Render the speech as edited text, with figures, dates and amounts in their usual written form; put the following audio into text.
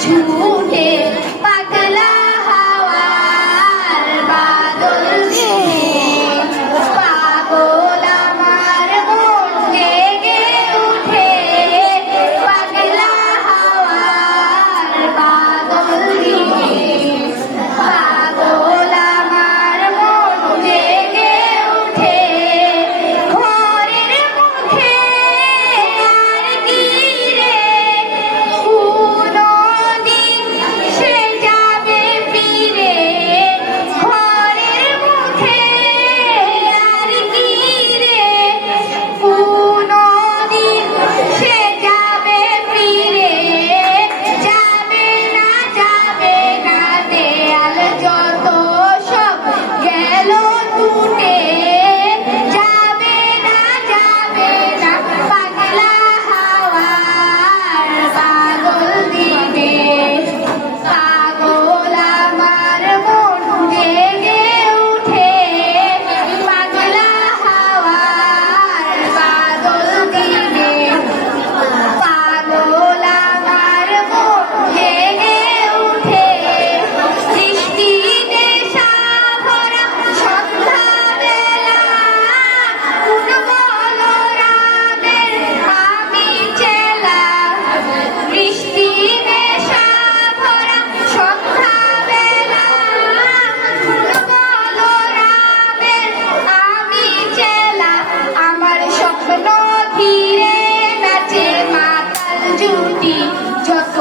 ছুটে পাগলা হাওয়ার বাদল দিনে পাগল আমার মন জেগে উঠে পাগলা হাওয়ার বাদল দিনে পাগল আমার মন জেগে উঠে ঘরের মুখে আর কি রে কোনদিন সে যাবে ফিরে ঘরের মুখে আর কি রে কোনদিন সে যাবে ফিরে যাবে না দেয়াল যত সব গেল টুটে যাবে না পাগলা হাওয়ার বাদল দিনে পাগল আমার মন জেগে উঠে পাগলা হাওয়ার বাদল দিনে পাগল আমার মন জেগে উঠে বৃষ্টিতে সাভরা সন্ধ্যাবেলা কোন বলরামের আমি চেলা বৃষ্টিতে সাভরা সন্ধ্যাবেলা কোন বলরামের আমি চেলা আমার স্বপ্ন ধীরে নাচে মাতাল জুটি যত